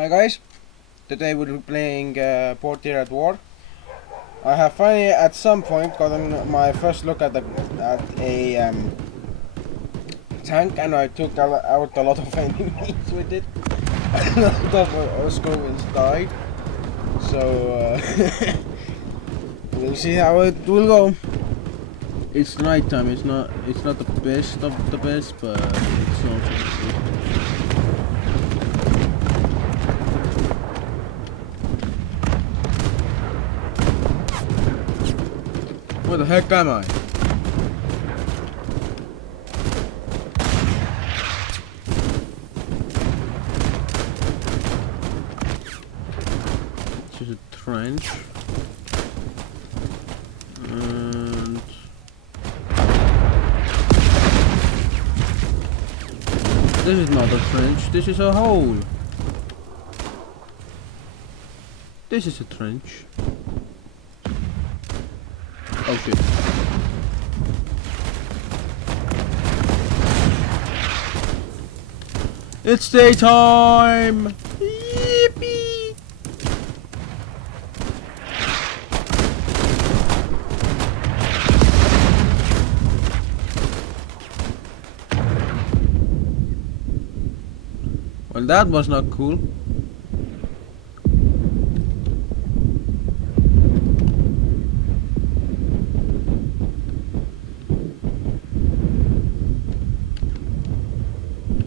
Hi guys, today we'll be playing Portier at War. I have finally at some point gotten my first look at a tank, and I took out a lot of enemies with it. A lot of Oscovins died, so we'll see how it will go. It's nighttime. It's not the best of the best, but it's also good. Where the heck am I? This is a trench. And this is not a trench, this is a hole. This is a trench. Oh shit. It's daytime! Yippee! Well, that was not cool.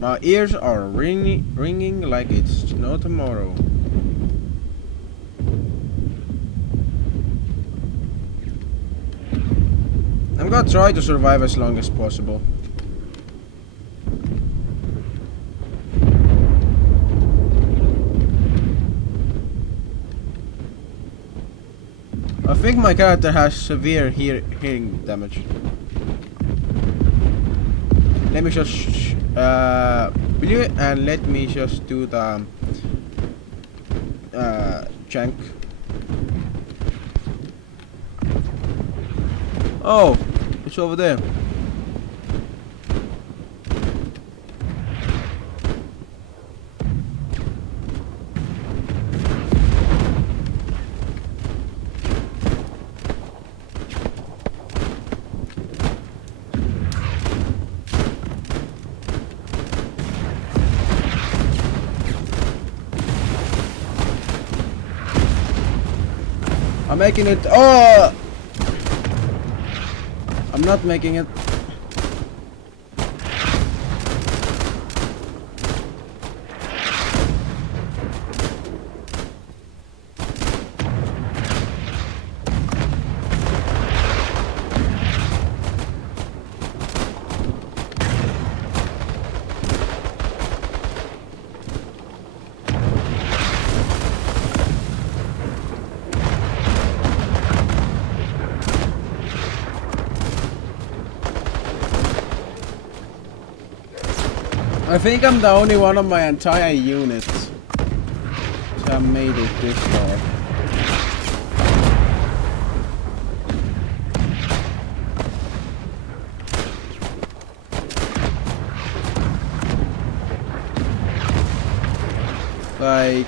My ears are ringing like it's no tomorrow. I'm gonna try to survive as long as possible. I think my character has severe hearing damage. Let me just will you and let me just do the jank. Oh, it's over there. I'm making it. Oh! I'm not making it. I think I'm the only one of my entire unit to have made it this far. Like...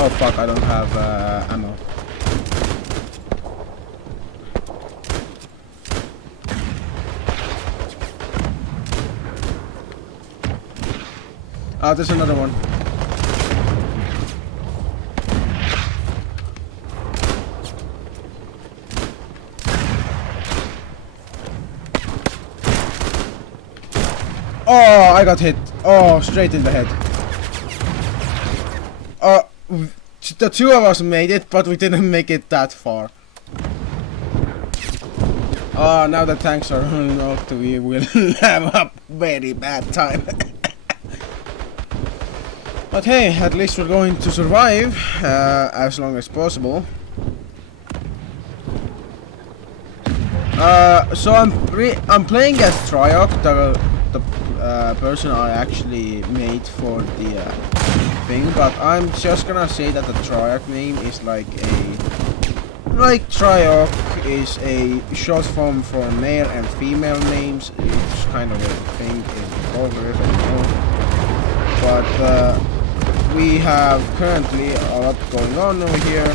Oh fuck, I don't have ammo. Oh, there's another one. Oh, I got hit. Oh, straight in the head. The two of us made it, but we didn't make it that far. Oh, now the tanks are unlocked. We will have a very bad time. But hey, at least we're going to survive as long as possible. So I'm playing as Triarch, the person I actually made for the thing, but I'm just gonna say that the Triarch name is like Triarch is a short form for male and female names. It's kind of a thing in algorithm, but we have currently a lot going on over here.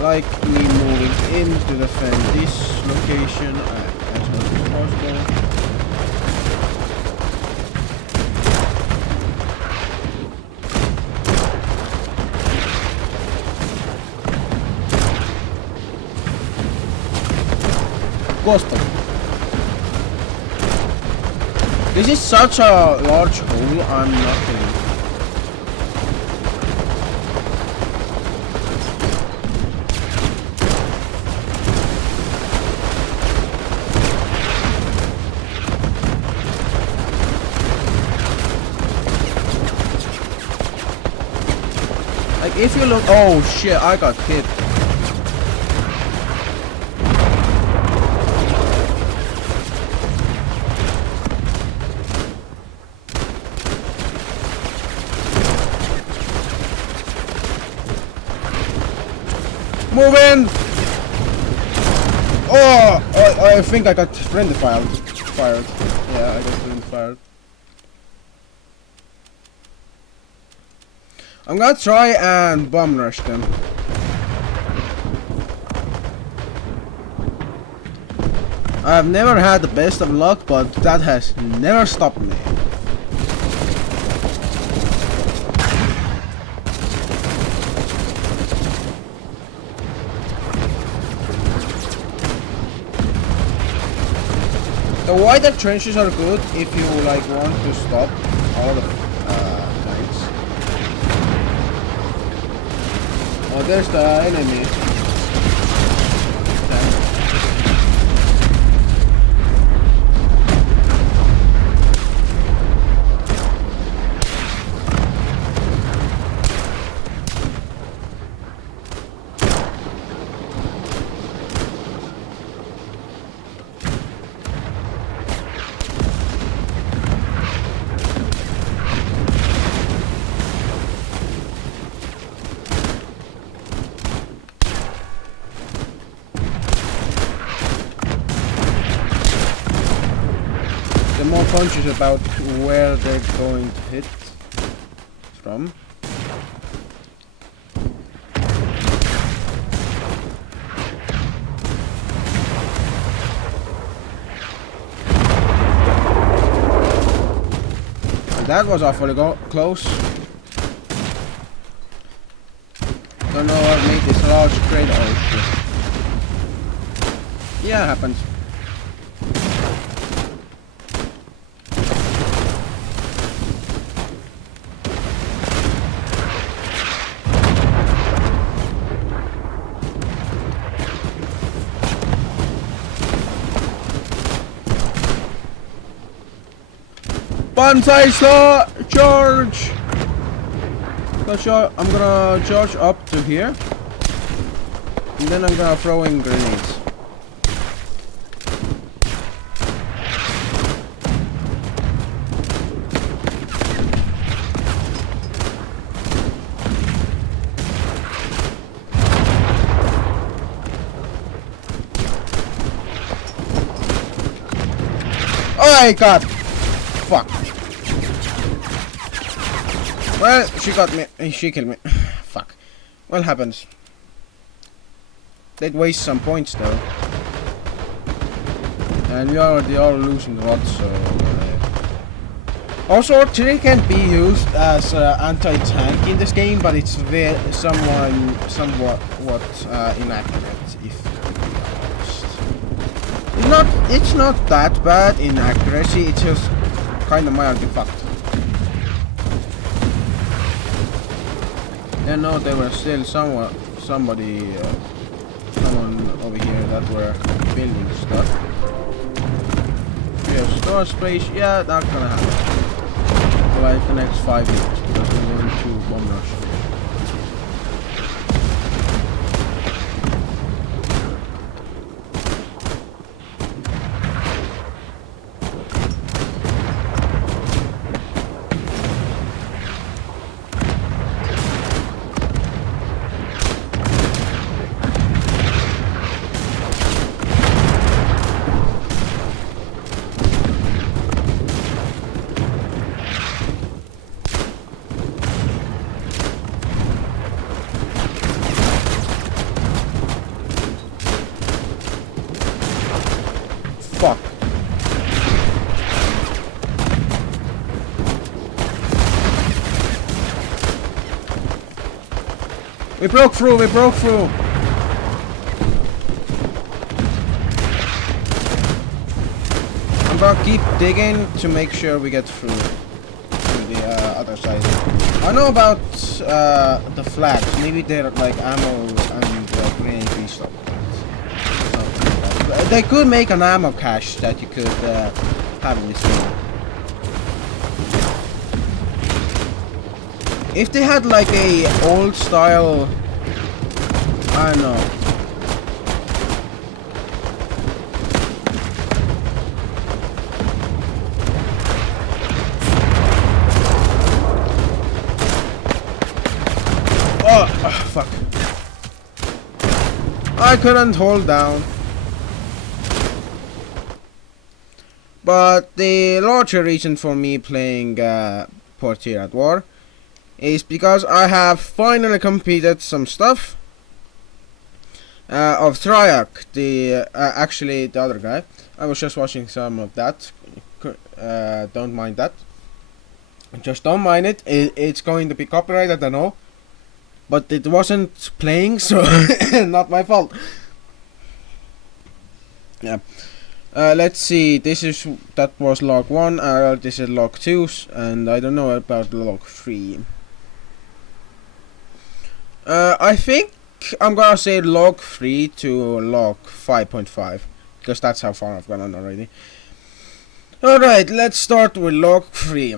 Like me moving in to defend this location as much as possible. Gospel. This is such a large hole, I'm not kidding. Like if you look, oh shit, I got hit. Move in! Oh, I think I got friendly fired. Yeah, I got friendly fired. I'm gonna try and bomb rush them. I've never had the best of luck, but that has never stopped me. The wider trenches are good if you like want to stop all the tanks. Oh, there's the enemy. More punches about where they're going to hit from. That was awfully close. Don't know what made this large crate. Oh shit. Yeah, it happens. Banzai saw charge! I'm gonna charge up to here. And then I'm gonna throw in grenades. Oh my god! Fuck. Well, she got me. She killed me. Fuck. What happens? They'd waste some points though. And we already are losing a lot, so... Also, artillery can be used as anti-tank in this game, but it's somewhat inaccurate, if to be honest. It's not that bad in accuracy, it's just kind of mildly fucked. I know there was still someone over here that were building stuff. We have store space. Yeah, that's gonna happen for like the next 5 minutes because we're going to bomb rush. fuck. We broke through, we broke through. I'm gonna keep digging to make sure we get through to the other side. I know about the flags. Maybe they're like ammo and grenade restock. They could make an ammo cache that you could have in this game. If they had like a old style, I don't know. Oh, fuck. I couldn't hold down. But the larger reason for me playing Portier at War is because I have finally completed some stuff of Triarch, the actually the other guy. I was just watching some of that. Don't mind that. Just don't mind it. It's going to be copyrighted, I know, but it wasn't playing, so not my fault. Yeah. Let's see. That was log 1. This is log 2, and I don't know about log 3. I think I'm gonna say log 3 to log 5.5 because that's how far I've gone already. Alright, let's start with log 3,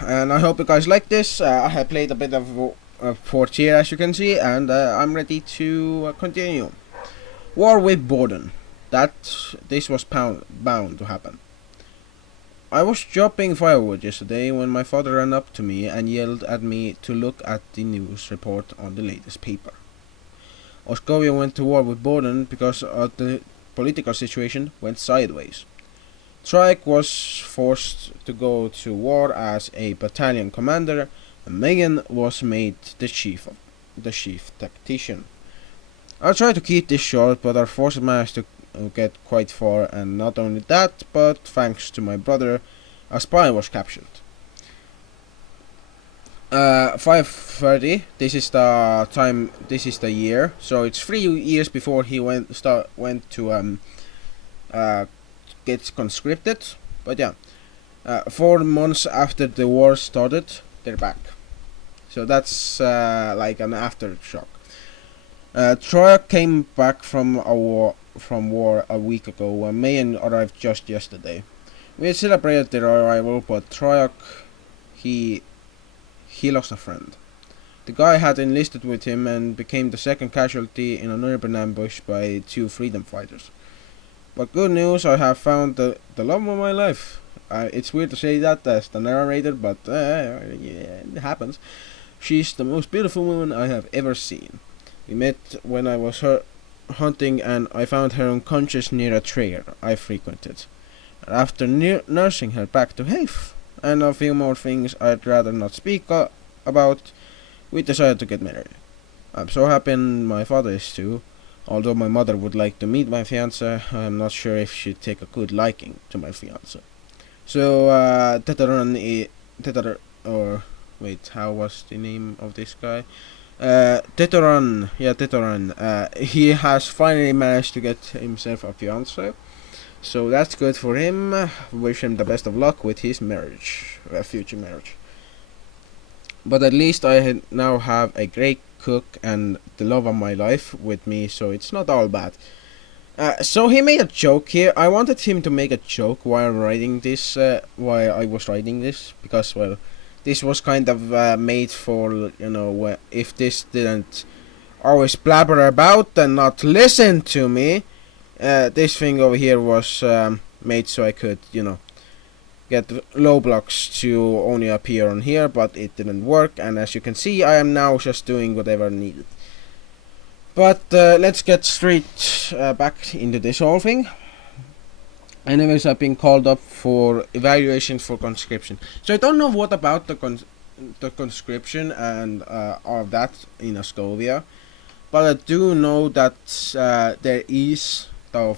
and I hope you guys like this. I have played a bit of Portier, as you can see, and I'm ready to continue. War with Borden. This was bound to happen. I was chopping firewood yesterday when my father ran up to me and yelled at me to look at the news report on the latest paper. Oskovia went to war with Borden because the political situation went sideways. Trike was forced to go to war as a battalion commander, and Megan was made the chief tactician. I'll try to keep this short, but our forces managed to get quite far, and not only that, but thanks to my brother, a spy was captured. 5:30. This is the time. This is the year. So it's 3 years before he went to get conscripted. But yeah, 4 months after the war started, they're back. So that's like an aftershock. Troy came back from war a week ago when Mayan arrived just yesterday. We had celebrated their arrival, but Troy, he lost a friend. The guy had enlisted with him and became the second casualty in an urban ambush by 2 freedom fighters. But good news, I have found the love of my life. It's weird to say that as the narrator, but yeah, it happens. She's the most beautiful woman I have ever seen. We met when I was hunting, and I found her unconscious near a trail I frequented. After nursing her back to health, and a few more things I'd rather not speak about, we decided to get married. I'm so happy, and my father is too. Although my mother would like to meet my fiancé, I'm not sure if she'd take a good liking to my fiancé. So, wait, how was the name of this guy? Tetoran, he has finally managed to get himself a fiancé, so that's good for him. Wish him the best of luck with his marriage, future marriage. But at least I now have a great cook and the love of my life with me, so it's not all bad. So he made a joke here. I wanted him to make a joke while writing this, while I was writing this, because, well, this was kind of made for, you know, if this didn't always blabber about and not listen to me, this thing over here was made so I could, you know, get low blocks to only appear on here, but it didn't work, and as you can see, I am now just doing whatever needed. But let's get straight back into this whole thing. Anyways, I've been called up for evaluation for conscription. So I don't know what about the conscription and all of that in Oskovia, but I do know that there is the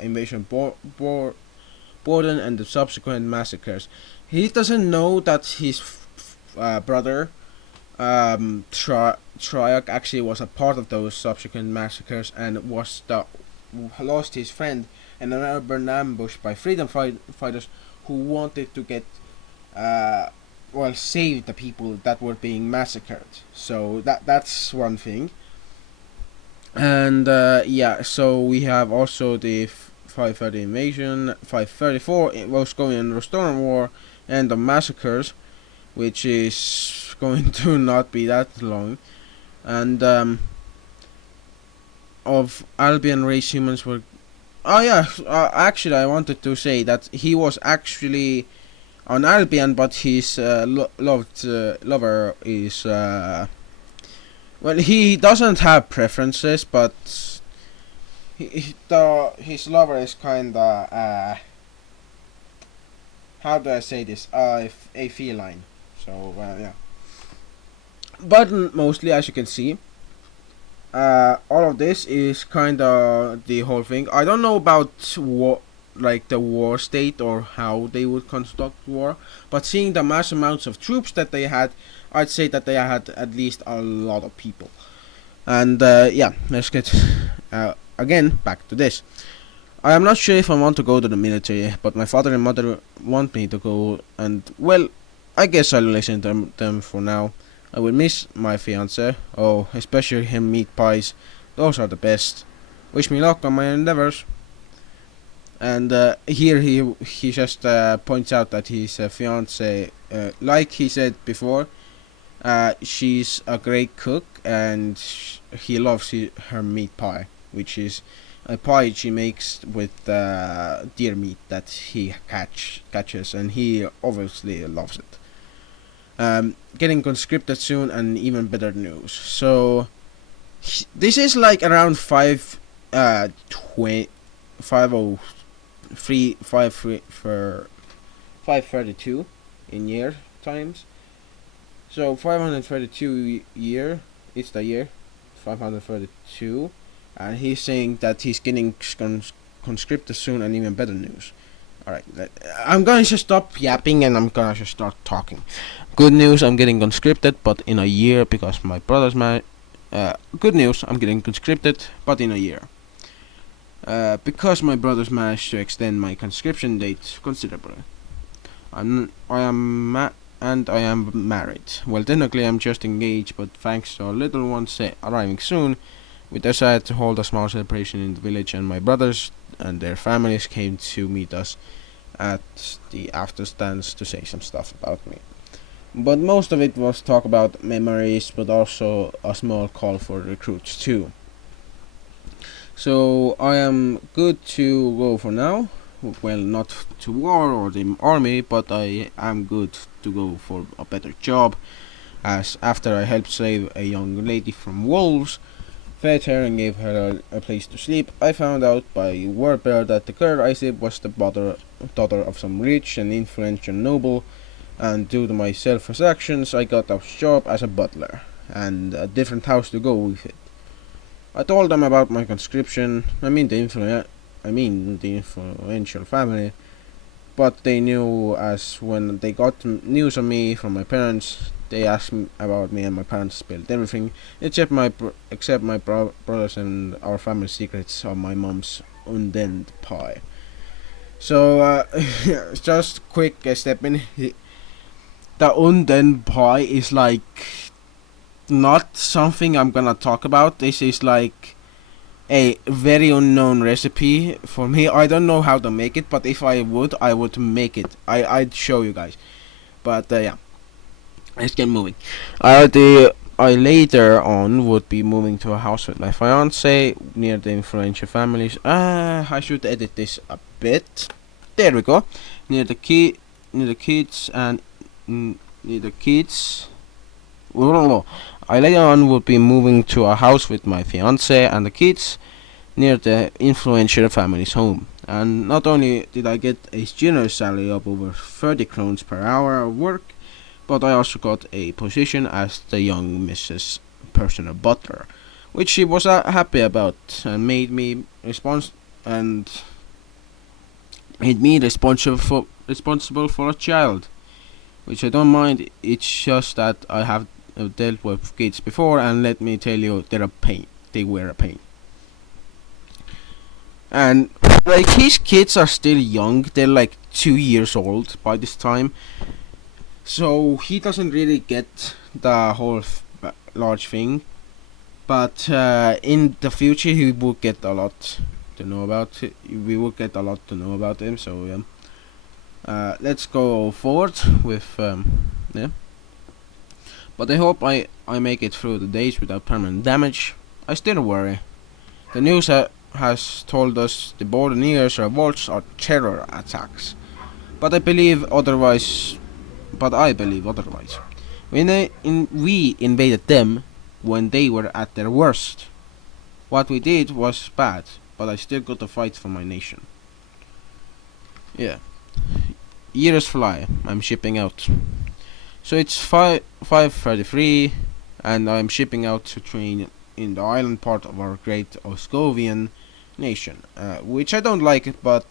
invasion Borden and the subsequent massacres. He doesn't know that his brother Triac actually was a part of those subsequent massacres and was lost his friend in an urban ambush by freedom fighters who wanted to get save the people that were being massacred. So that's one thing. And so we have also the 530 invasion, 534 Moscovian Rostov War, and the massacres, which is going to not be that long. And of Albion race humans were. Oh yeah, actually I wanted to say that he was actually on Albion, but his lover is he doesn't have preferences, but his lover is kinda how do I say this? A feline. So yeah. But mostly, as you can see, all of this is kinda the whole thing. I don't know about what like the war state or how they would conduct war, but seeing the mass amounts of troops that they had, I'd say that they had at least a lot of people. And let's get again back to this. I am not sure if I want to go to the military, but my father and mother want me to go, and well, I guess I'll listen to them for now. I will miss my fiance. Oh, especially him meat pies. Those are the best. Wish me luck on my endeavors. And here he just points out that his fiance, like he said before, she's a great cook and he loves her meat pie, which is a pie she makes with deer meat that he catches, and he obviously loves it. Getting conscripted soon, and even better news. So this is like around 532 in year times. So 532 year, it's the year 532, and he's saying that he's getting conscripted soon, and even better news. Alright, I'm gonna just stop yapping and I'm gonna just start talking. Good news, I'm getting conscripted, but in a year, because my brother's good news, I'm getting conscripted, but in a year. Because my brothers managed to extend my conscription date considerably. I am married. Well, technically I'm just engaged, but thanks to our little ones arriving soon, we decided to hold a small celebration in the village, and my brothers and their families came to meet us at the after stands to say some stuff about me. But most of it was talk about memories, but also a small call for recruits too. So I am good to go for now. Well, not to war or the army, but I am good to go for a better job, as after I helped save a young lady from wolves, fed her and gave her a place to sleep, I found out by wordbearer that the girl I saved was the daughter of some rich and influential noble, and due to my selfless actions I got a job as a butler, and a different house to go with it. I told them about my conscription, I mean the influential family, but they knew, as when they got news of me from my parents, they asked me about me, and my parents spilled everything except my brothers and our family secrets of my mom's undend pie. So just quick step in. The undend pie is like not something I'm gonna talk about. This is like a very unknown recipe for me. I don't know how to make it, but if I would make it. I'd show you guys. But let's get moving. I later on would be moving to a house with my fiance near the influential families. I should edit this a bit. There we go. Near the kids. I later on would be moving to a house with my fiance and the kids near the influential family's home. And not only did I get a generous salary of over 30 crowns per hour of work, but I also got a position as the young Mrs. Personal Butler, which she was happy about, and made me and made me responsible for a child, which I don't mind. It's just that I have dealt with kids before, and let me tell you, they're a pain. They were a pain. And like his kids are still young; they're like 2 years old by this time, so he doesn't really get the whole large thing. But in the future, he will get a lot to know about. We will get a lot to know about him. So yeah. Let's go forward with yeah. But I hope I make it through the days without permanent damage. I still worry. The news has told us the Pordier revolts are terror attacks, but I believe otherwise. We invaded them when they were at their worst. What we did was bad, but I still got to fight for my nation. Yeah. Years fly. I'm shipping out. So it's 5:33, and I'm shipping out to train in the island part of our great Oscovian nation, which I don't like, but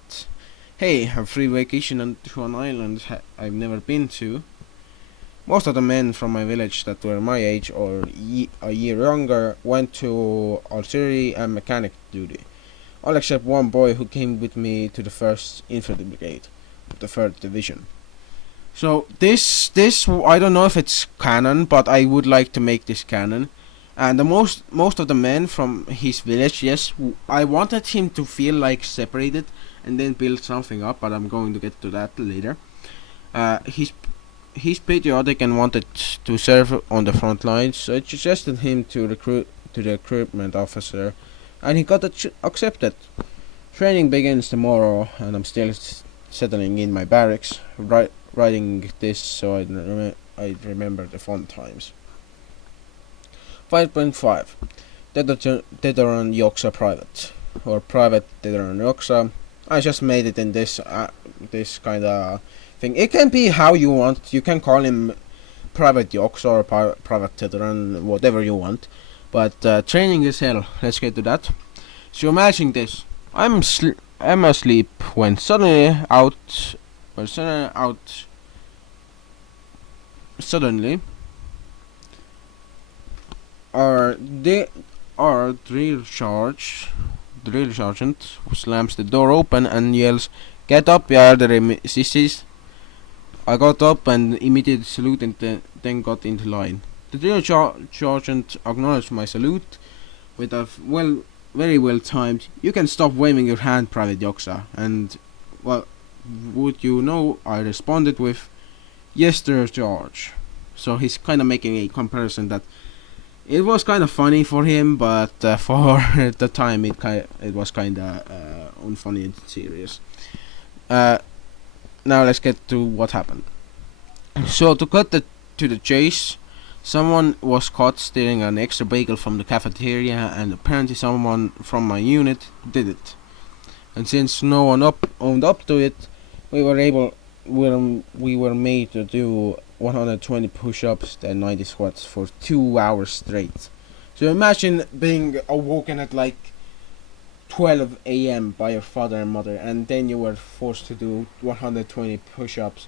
hey, a free vacation to an island I've never been to. Most of the men from my village that were my age or a year younger went to artillery and mechanic duty, all except one boy who came with me to the 1st Infantry Brigade of the 3rd Division. So this I don't know if it's canon, but I would like to make this canon. And the most of the men from his village, yes, I wanted him to feel like separated and then build something up, but I'm going to get to that later. He's patriotic and wanted to serve on the front lines, so I suggested him to the recruitment officer, and he got accepted. Training begins tomorrow, and I'm still settling in my barracks, writing this so I remember the fun times. 5.5 Deteran Yoxa Private, or Private Deteran Yoxa. I just made it in this kinda thing. It can be how you want. You can call him Private Yoxa or Private Deteran, whatever you want. But training is hell. Let's get to that. So imagine this. I'm asleep when suddenly our drill sergeant slams the door open and yells, "Get up, you elderly sissies!" I got up and immediately saluted and then got into line. The drill sergeant acknowledged my salute with a very well timed, "You can stop waving your hand, Private Yoxa." And, well, would you know, I responded with, "Yes, sir, George." So he's kind of making a comparison that it was kind of funny for him, but for the time it was kind of unfunny and serious. Now let's get to what happened. So to cut to the chase, someone was caught stealing an extra bagel from the cafeteria, and apparently someone from my unit did it. And since no one owned up to it, we were made to do 120 push-ups and 90 squats for 2 hours straight. So imagine being awoken at like 12 a.m. by your father and mother, and then you were forced to do 120 push-ups,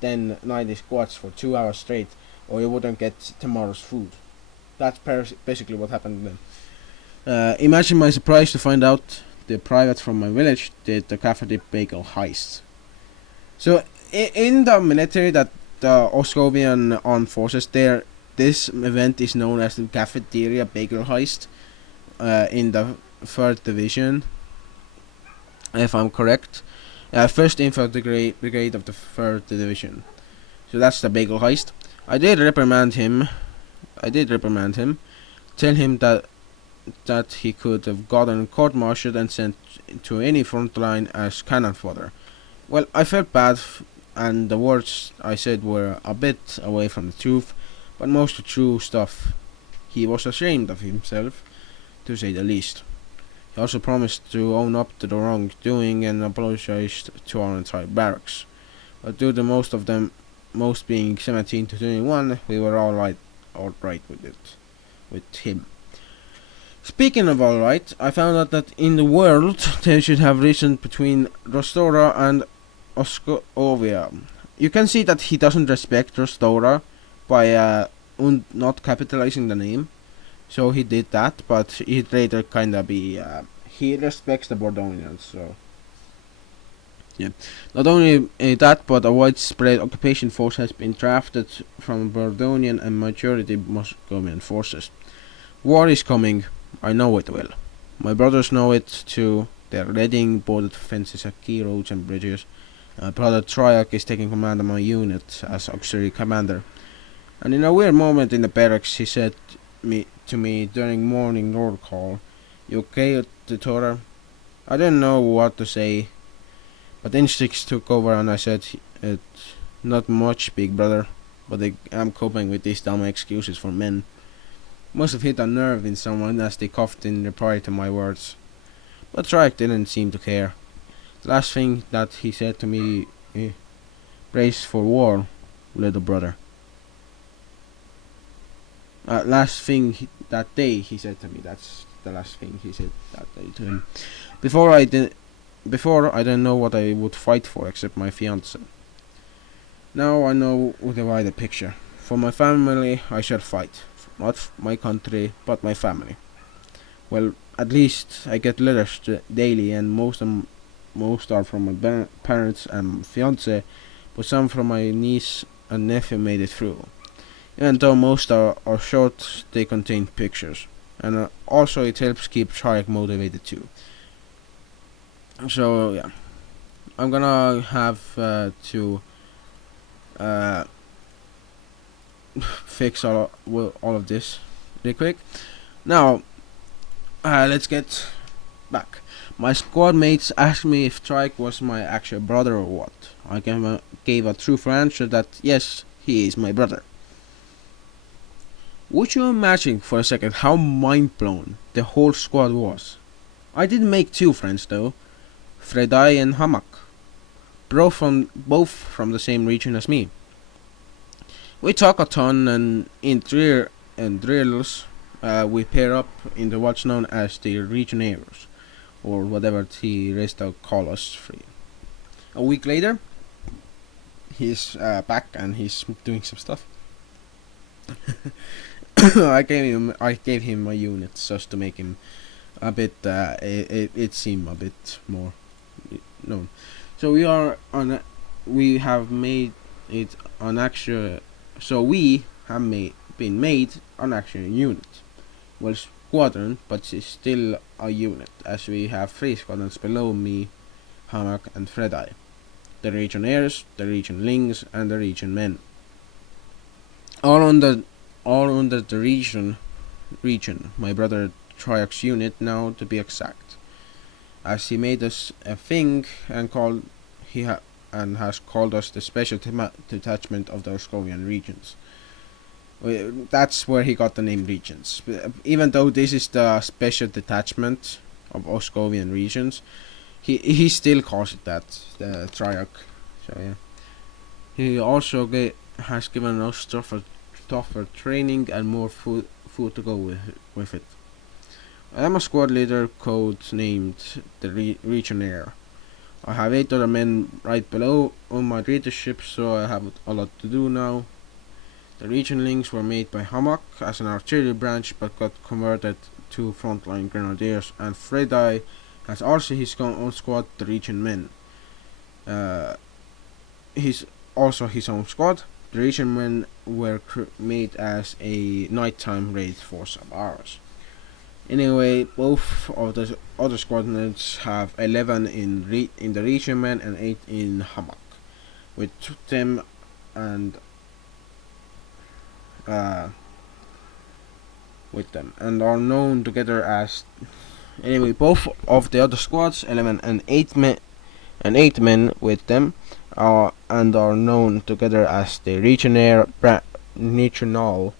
then 90 squats for 2 hours straight, or you wouldn't get tomorrow's food. That's basically what happened then. Imagine my surprise to find out the private from my village did the cafeteria bagel heist. So in the military, that the Oscovian armed forces there, this event is known as the cafeteria bagel heist in the 3rd Division, if I'm correct. 1st Infantry Brigade of the 3rd Division. So that's the bagel heist. I did reprimand him. Tell him that he could have gotten court-martialed and sent to any front line as cannon fodder. Well, I felt bad, and the words I said were a bit away from the truth, but mostly true stuff. He was ashamed of himself, to say the least. He also promised to own up to the wrongdoing and apologized to our entire barracks. But due to most being 17 to 21, we were all right with him. Speaking of alright, I found out that in the world tension have risen between Rostora and Oskovia. You can see that he doesn't respect Rostora by not capitalizing the name. So he did that, but he later kinda he respects the Bordonians. So yeah, not only that, but a widespread occupation force has been drafted from Bordonian and majority Muscovian forces. War is coming. I know it will. My brothers know it too. They are readying border defenses at key roads and bridges. My brother Triac is taking command of my unit as auxiliary commander. And in a weird moment in the barracks, he said to me during morning roll call, "You okay, Tutora?" I didn't know what to say, but instincts took over and I said, "It's not much, big brother, but I'm coping with these dumb excuses for men." Must have hit a nerve in someone as they coughed in reply to my words. But Trike didn't seem to care. The last thing that he said to me, brace for war, little brother. Last thing that day he said to me, that's the last thing he said that day to him. Before I didn't know what I would fight for except my fiancé. Now I know the wider picture. For my family I shall fight. Not my country, but my family. Well, at least I get letters daily, and most are from my parents and fiance, but some from my niece and nephew made it through. Even though most are short, they contain pictures, and also it helps keep Shark motivated too. So yeah, I'm gonna have to fix all of this real quick. Now, let's get back. My squad mates asked me if Trike was my actual brother or what. I gave a truthful answer that yes, he is my brother. Would you imagine for a second how mind blown the whole squad was? I did make two friends though, Fredai and Hamak, both from the same region as me. We talk a ton, and in drills, we pair up into what's known as the Legionnaires, or whatever the rest will call us free. A week later, he's back and he's doing some stuff. I gave him my units just to make him a bit. It seemed a bit more known. So we have made it an actual. So we have been made an actual unit. Well, squadron, but it's still a unit, as we have 3 squadrons below me, Hamak and Fredai. The Legionnaires, the Legionlings, and the Legion Men. All under the region, my brother Triac's unit now to be exact. As he made us a thing and has called us the special detachment of the Oscovian regions. That's where he got the name regions. Even though this is the special detachment of Oscovian regions, he still calls it that, the Triac. So yeah. He also has given us tougher training and more food to go with it. I am a squad leader code named the Legionnaire. I have 8 other men right below on my leadership, so I have a lot to do now. The Legionlings were made by Hamak as an artillery branch, but got converted to frontline grenadiers, and Fredai has also his own squad, the Legion Men. He's also his own squad. The Legion Men were made as a nighttime raid force of ours. Anyway, both of the other squadrons have 11 in the Legion Men and 8 in Hamak, with them and are known together as. Anyway, both of the other squads, 11 and 8 men with them, are known together as the Legionnaire National.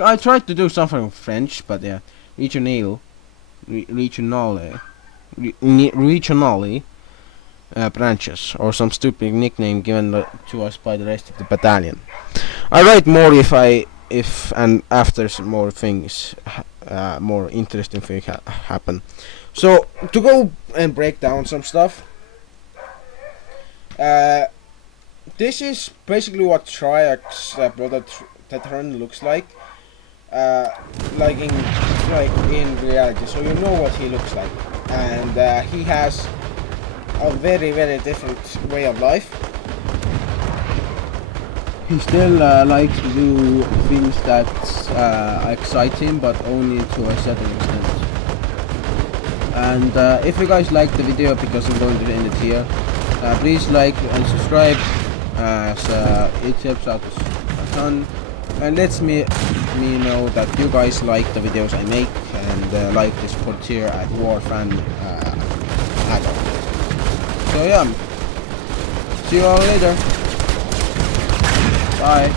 I tried to do something in French, but yeah, regionally branches, or some stupid nickname given to us by the rest of the battalion. I write more if and after some more things more interesting thing happen. So to go and break down some stuff. This is basically what Triax's brother Tetran looks like. Like in reality, so you know what he looks like, and he has a very different way of life. He still likes to do things that excite him, but only to a certain extent. And if you guys like the video, because I'm going to end it here, please like and subscribe, as it helps out a ton, and lets me know that you guys like the videos I make, and like this Pordier at War fan add-on. So yeah, see you all later. Bye.